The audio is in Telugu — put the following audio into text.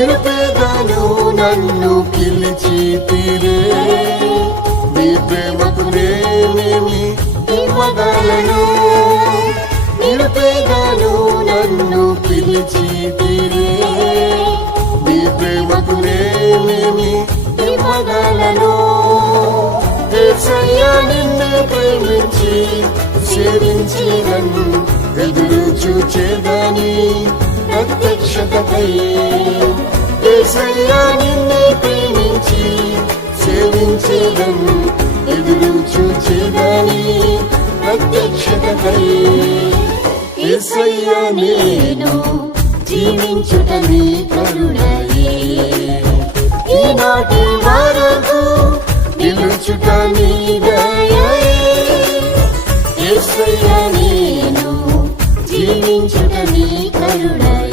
నిరుపేదను నన్ను పిలిచితిరే, నీ ప్రేమకు నేనేమి ఇవ్వగలను. నిరుపేదను నన్ను పిలిచితిరే, నీ ప్రేమకు నేనేమి ఇవ్వగలను. యేసయ్యా నిన్నే ప్రేమించి సేవించి నన్ను ఎదురు చూచేదని ప్రత్యక్షతపై. యేసయ్యా నిన్నే ప్రేమించి సేవించేదను ఎదురు చూచేదని ప్రత్యక్షతపై. యేసయ్యా నేను జీవించుట నీ కరుణయే, ఈనాటి వరకు నిలుచుట నీ దయయే. యేసయ్యా నేను జీవించుట నీ కరుణయే.